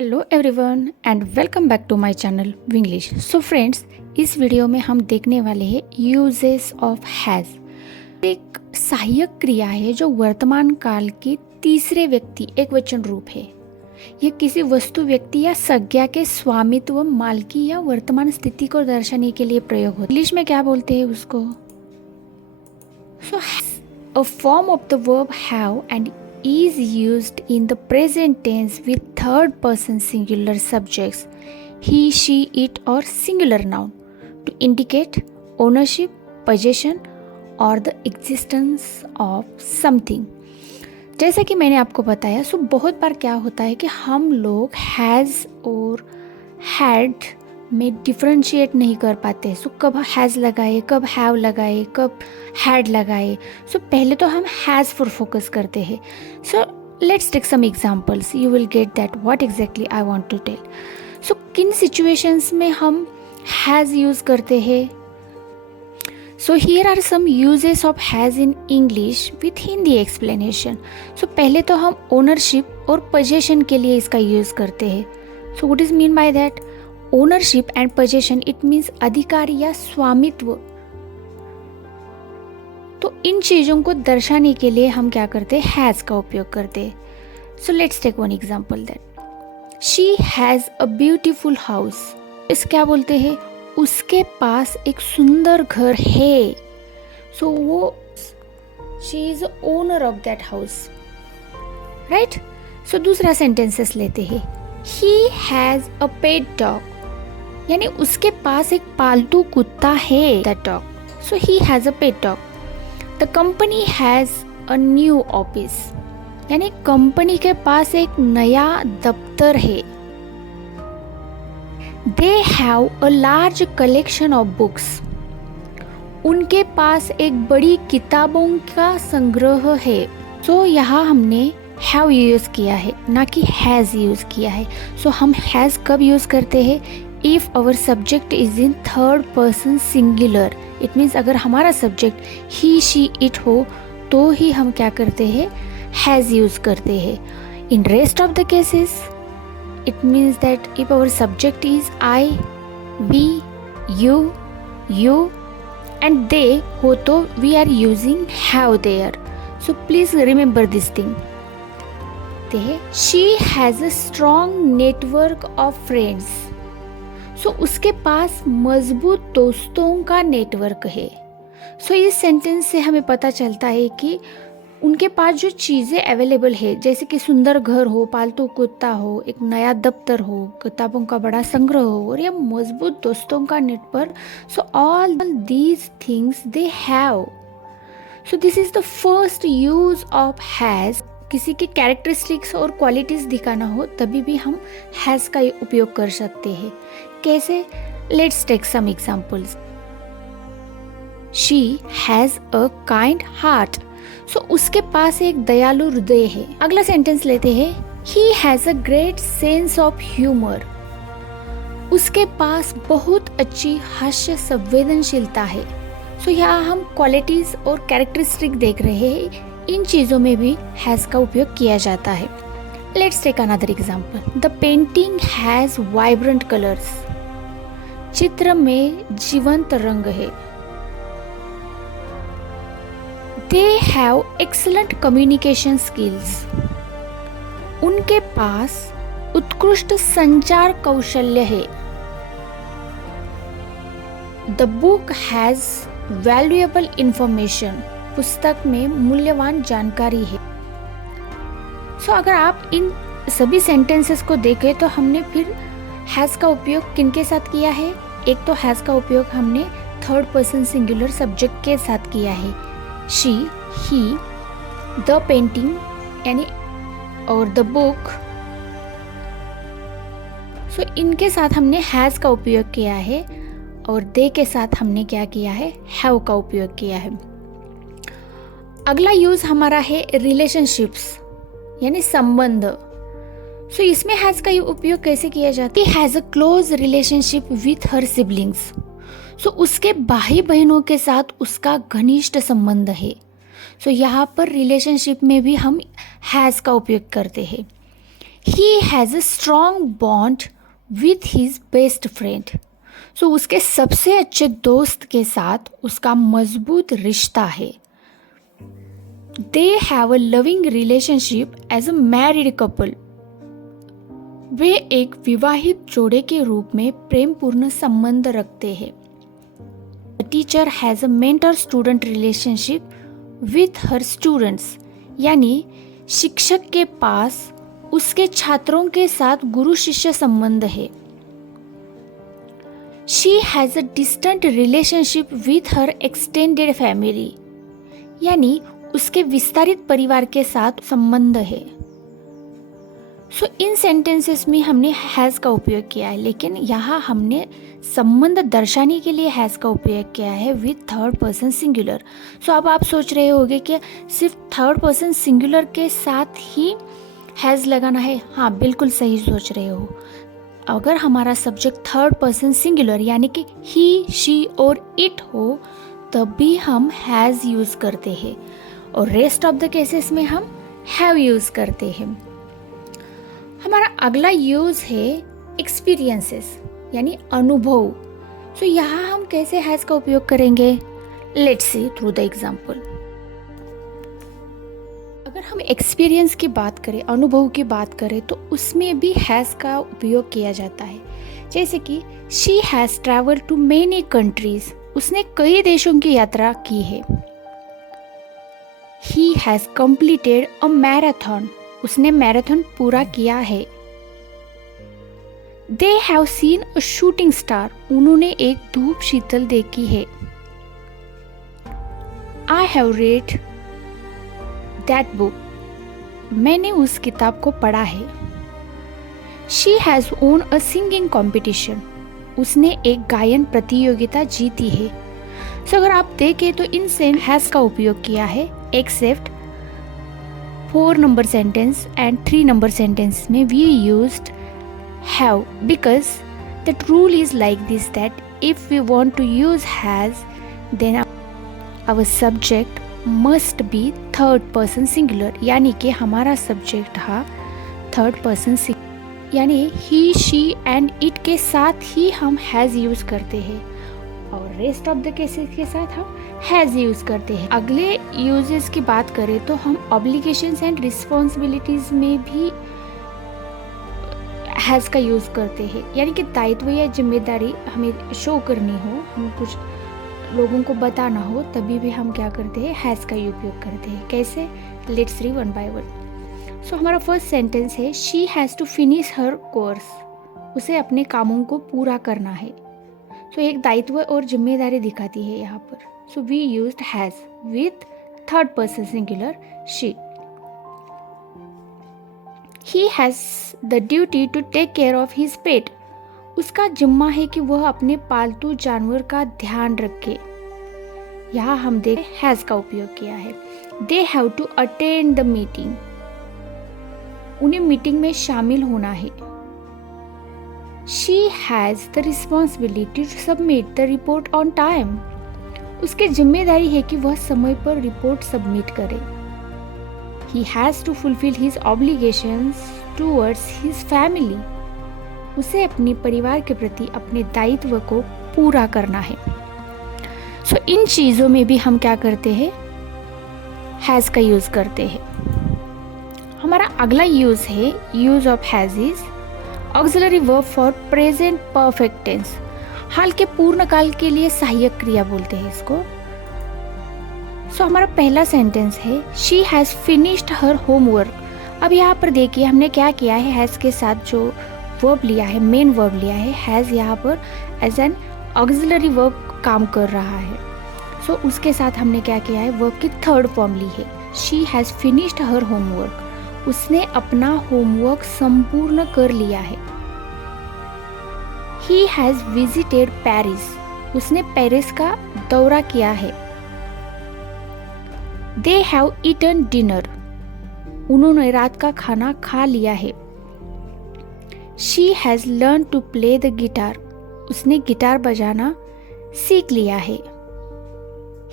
Hello everyone and welcome back to my channel Winglish. So friends, इस video में हम देखने वाले हैं यूजेस ऑफ हैज़। एक सहायक क्रिया है जो वर्तमान काल के तीसरे व्यक्ति एकवचन रूप है। यह किसी वस्तु, व्यक्ति या संज्ञा के स्वामित्व, मालकी या वर्तमान स्थिति को दर्शाने के लिए प्रयोग होता है। इंग्लिश में क्या बोलते हैं उसको? So a form of the verb have and is used in the present tense with third person singular subjects he, she, it or singular noun to indicate ownership, possession or the existence of something। जैसा कि मैंने आपको बताया, सो बहुत बार क्या होता है कि हम लोग हैज़ और हैड में डिफ्रेंशिएट नहीं कर पाते। सो कब हैज़ लगाए, कब हैव लगाए, कब हैड लगाए। सो पहले तो हम हैज़ पर फोकस करते हैं। So let's take some examples, you will get that what exactly I want to tell. So किन सिचुएशंस में हम हैज़ यूज़ करते हैं? So here are some uses of has in English with Hindi explanation. So पहले तो हम ownership और possession के लिए इसका यूज़ करते हैं। So what is mean by that? Ownership and possession, it means अधिकार या स्वामित्व। तो इन चीज़ों को दर्शाने के लिए हम क्या करते हैं? हैज़ का उपयोग करते हैं। So let's take one example that she has a beautiful house. इस क्या बोलते हैं? उसके पास एक सुंदर घर है। सो वो she is owner of that house, right? So दूसरा सेंटेंसेस लेते हैं। He has a pet dog, यानी उसके पास एक पालतू कुत्ता है, that dog. So he has a pet dog. The company has a new office, यानी कंपनी के पास एक नया दफ्तर है। They have a large collection of books, उनके पास एक बड़ी किताबों का संग्रह है। सो यहाँ हमने हैव यूज किया है, ना कि हैज़ यूज किया है। सो हम हैज़ कब यूज करते हैं? If our subject is in third person singular, it means अगर हमारा सब्जेक्ट ही, शी, इट हो तो ही हम क्या करते हैं? हैज़ यूज करते हैं। In rest of the cases it means that if our subject is I, we, you and they हो तो we are using have there. So please remember this thing. She has a strong network of friends. So उसके पास मजबूत दोस्तों का network है। So इस sentence से हमें पता चलता है कि उनके पास जो चीज़ें अवेलेबल है, जैसे कि सुंदर घर हो, पालतू कुत्ता हो, एक नया दफ्तर हो, किताबों का बड़ा संग्रह हो और या मजबूत दोस्तों का network. So all these things they have. So this is the first use of has. किसी के कैरेक्टरिस्टिक्स और क्वालिटीज दिखाना हो तभी भी हम हैज़ का उपयोग कर सकते हैं। कैसे? Let's take some examples. She has a kind heart. So उसके पास एक दयालु हृदय है। अगला सेंटेंस लेते हैं। He has a great sense of humour. उसके पास बहुत अच्छी हास्य संवेदनशीलता है। सो यहाँ हम क्वालिटीज और कैरेक्टरिस्टिक देख रहे हैं। इन चीज़ों में भी हैज़ का उपयोग किया जाता है। Let's take another example. The painting has vibrant colours. चित्र में जीवंत रंग है। They have excellent communication skills. उनके पास उत्कृष्ट संचार कौशल्य है। The book has valuable information. पुस्तक में मूल्यवान जानकारी है। सो अगर आप इन सभी सेंटेंसेस को देखें तो हमने फिर हैज़ का उपयोग किनके साथ किया है? एक तो हैज़ का उपयोग हमने थर्ड पर्सन सिंगुलर सब्जेक्ट के साथ किया है। शी, ही, द पेंटिंग यानी और द बुक। सो इनके साथ हमने हैज़ का उपयोग किया है और दे के साथ हमने क्या किया है? हैव का उपयोग किया है। अगला यूज हमारा है रिलेशनशिप्स यानी संबंध। सो इसमें हैज़ का उपयोग कैसे किया जाता है? Has a close relationship with her siblings. So उसके भाई बहनों के साथ उसका घनिष्ठ संबंध है। सो यहाँ पर रिलेशनशिप में भी हम हैज़ का उपयोग करते हैं। He has a strong bond with his best friend. So उसके सबसे अच्छे दोस्त के साथ उसका मजबूत रिश्ता है। They have a loving relationship as a married couple. वे एक विवाहित जोड़े के रूप में प्रेमपूर्ण संबंध रखते हैं। The teacher has a mentor student relationship with her students, यानी शिक्षक के पास उसके छात्रों के साथ गुरु शिष्य संबंध है। She has a distant relationship with her extended family, यानी उसके विस्तारित परिवार के साथ संबंध है। सो इन सेंटेंसेस में हमने हैज़ का उपयोग किया है, लेकिन यहाँ हमने संबंध दर्शाने के लिए हैज़ का उपयोग किया है विथ थर्ड पर्सन सिंगुलर। सो अब आप सोच रहे होंगे कि सिर्फ थर्ड पर्सन सिंगुलर के साथ ही हैज़ लगाना है। हाँ, बिल्कुल सही सोच रहे हो। अगर हमारा सब्जेक्ट थर्ड पर्सन सिंगुलर यानी कि ही, शी और इट हो तब भी हम हैज़ यूज़ करते हैं, और रेस्ट ऑफ द केसेस में हम हैव यूज़ करते हैं। हमारा अगला यूज़ है एक्सपीरियंसेस यानी अनुभव। सो यहाँ हम कैसे हैज़ का उपयोग करेंगे? Let's see through the example. अगर हम एक्सपीरियंस की बात करें, अनुभव की बात करें, तो उसमें भी हैज़ का उपयोग किया जाता है। जैसे कि she has travelled to many countries, उसने कई देशों की यात्रा की है। He has completed a marathon, उसने मैराथन पूरा किया है। They have seen a shooting star, उन्होंने एक धूप शीतल देखी है। I have read that book, मैंने उस किताब को पढ़ा है। She has won a singing competition, उसने एक गायन प्रतियोगिता जीती है। सो अगर आप देखें तो इन से हैज़ का उपयोग किया है, except 4 number sentence and 3 number sentence में we used have, because that rule is like this, that if we want to use has, then our subject must be third person singular, यानी कि हमारा subject हा third person singular, यानी ही, she and it के साथ ही हम has use करते हैं, और रेस्ट ऑफ द केसेस के साथ हम हैज़ यूज़ करते हैं। अगले यूजेस की बात करें तो हम ऑब्लिगेशंस एंड रिस्पॉन्सिबिलिटीज़ में भी हैज़ का यूज़ करते हैं, यानी कि दायित्व या जिम्मेदारी हमें शो करनी हो, हम कुछ लोगों को बताना हो, तभी भी हम क्या करते हैं, हैज़ का उपयोग करते हैं। कैसे? Let's read one by one. So हमारा फर्स्ट सेंटेंस है she has to finish her course, उसे अपने कामों को पूरा करना है। सो एक दायित्व और जिम्मेदारी दिखाती है यहाँ पर। So we used has with third person singular she. He has the duty to take care of his pet. उसका जिम्मा है कि वह अपने पालतू जानवर का ध्यान रखे। यहाँ हम देख हैज़ का उपयोग किया है। They have to attend the meeting. उन्हें मीटिंग में शामिल होना है। She has the responsibility to submit the report on time. उसकी जिम्मेदारी है कि वह समय पर रिपोर्ट सबमिट करे। He has to fulfill his obligations towards his family. उसे अपने परिवार के प्रति अपने दायित्व को पूरा करना है। सो इन चीज़ों में भी हम क्या करते हैं, हैज़ का यूज़ करते हैं। हमारा अगला यूज़ है use of has is auxiliary verb for present perfect tense. हाल के पूर्ण काल के लिए सहायक क्रिया बोलते हैं इसको। सो हमारा पहला सेंटेंस है she has finished her homework. अब यहाँ पर देखिए हमने क्या किया है, हैज़ के साथ जो वर्ब लिया है, मेन वर्ब लिया है, हैज़ यहाँ पर एज एन ऑक्सिलरी वर्ब काम कर रहा है। सो उसके साथ हमने क्या किया है, वर्ब की थर्ड फॉर्म ली है। She has finished her homework, उसने अपना होमवर्क संपूर्ण कर लिया है। ही हैज़ विजिटेड पेरिस, उसने पेरिस का दौरा किया है। दे हैव ईटन डिनर, उन्होंने रात का खाना खा लिया है। She has learn to play the guitar, उसने गिटार बजाना सीख लिया है।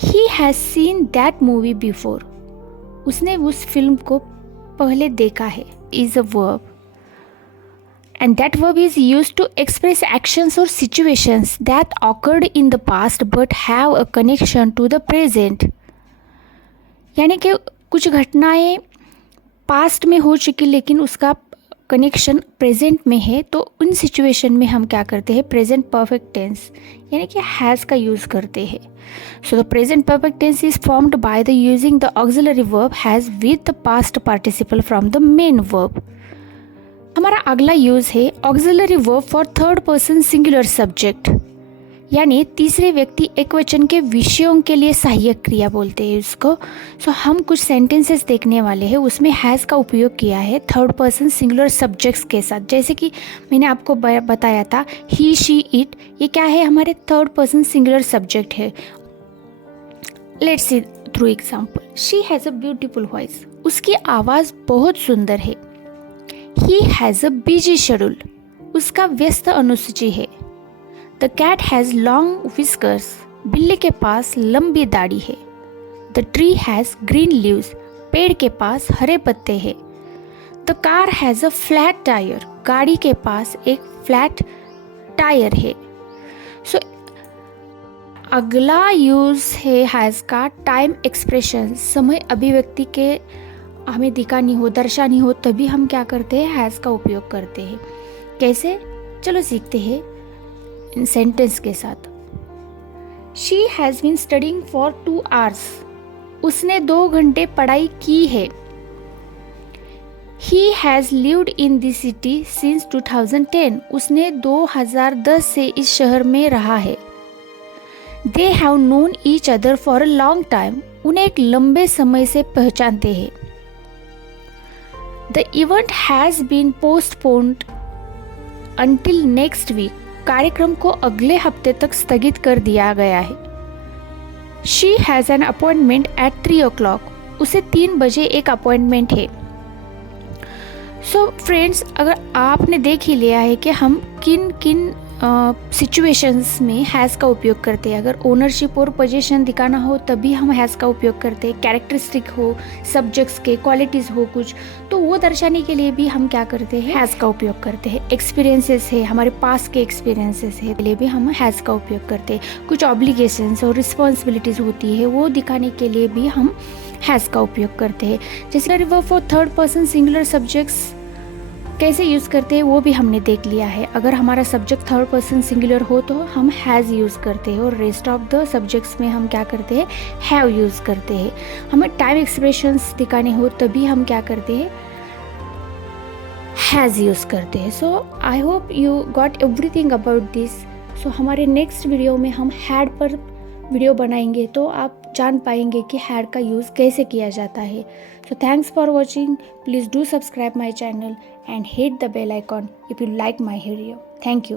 He has seen that movie before, उसने उस फिल्म को पहले देखा है। Is a verb and that verb is used to express actions or situations that occurred in the past but have a connection to the present. यानी कि कुछ घटनाएं पास्ट में हो चुकी लेकिन उसका कनेक्शन प्रेजेंट में है, तो उन सिचुएशन में हम क्या करते हैं, प्रेजेंट परफेक्ट टेंस यानी कि हैज़ का यूज़ करते हैं. So the present perfect tense is formed by the using the auxiliary verb has with the past participle from the main verb. हमारा अगला यूज़ है auxiliary verb for third person singular subject, यानी तीसरे व्यक्ति एकवचन के विषयों के लिए सहायक क्रिया बोलते हैं उसको. सो हम कुछ सेंटेंसेस देखने वाले हैं, उसमें हैज़ का उपयोग किया है थर्ड पर्सन सिंगुलर सब्जेक्ट्स के साथ. जैसे कि मैंने आपको बताया था ही शी इट, ये क्या है, हमारे थर्ड पर्सन सिंगुलर सब्जेक्ट है. Let's see through example. She has a beautiful voice, उसकी आवाज़ बहुत सुंदर है. He has a busy schedule, उसका व्यस्त अनुसूची है. The cat has long whiskers, बिल्ली के पास लंबी दाढ़ी है. The tree has green leaves, पेड़ के पास हरे पत्ते हैं. The car has a flat tyre, गाड़ी के पास एक फ्लैट टायर है. सो अगला यूज़ है हैज़ का टाइम एक्सप्रेशन. समय अभिव्यक्ति के हमें दिखानी हो, दर्शानी हो, तभी हम क्या करते हैं, हैज़ का उपयोग करते हैं. कैसे, चलो सीखते हैं इन सेंटेंस के साथ. She has been studying for 2 hours, उसने 2 घंटे पढ़ाई की है. He has lived in this city since 2010, उसने 2010 से इस शहर में रहा है. They have known each other for a long time, उन्हें एक लंबे समय से पहचानते हैं. The event has been postponed until next week, कार्यक्रम को अगले हफ्ते तक स्थगित कर दिया गया है. She has an appointment at 3 o'clock, उसे 3 बजे एक अपॉइंटमेंट है. सो फ्रेंड्स, अगर आपने देख ही लिया है कि हम किन किन सिचुएशंस में हैज़ का उपयोग करते हैं. अगर ओनरशिप और पोजीशन दिखाना हो तभी हम हैज़ का उपयोग करते हैं. कैरेक्टरिस्टिक हो, सब्जेक्ट्स के क्वालिटीज़ हो कुछ, तो वो दर्शाने के लिए भी हम क्या करते हैं, हैज़ का उपयोग करते हैं. एक्सपीरियंसेस है, हमारे पास के एक्सपीरियंसेस है, के लिए भी हम हैज़ का उपयोग करते हैं. कुछ ऑब्लिगेशंस और रिस्पॉन्सिबिलिटीज़ होती है, वो दिखाने के लिए भी हम हैज़ का उपयोग करते हैं. जैसे verb for third person singular subjects कैसे यूज़ करते हैं वो भी हमने देख लिया है. अगर हमारा सब्जेक्ट थर्ड पर्सन सिंगुलर हो तो हम हैज़ यूज़ करते हैं, और रेस्ट ऑफ द सब्जेक्ट्स में हम क्या करते हैं, हैव यूज़ करते हैं. हमें टाइम एक्सप्रेशंस दिखाने हो तभी हम क्या करते हैं, हैज़ यूज़ करते हैं. So I hope you got everything about this. So हमारे नेक्स्ट वीडियो में हम हैड पर वीडियो बनाएंगे तो आप जान पाएंगे कि हैड का यूज़ कैसे किया जाता है. So thanks for watching. Please do subscribe my channel and hit the bell icon if you like my video. Thank you.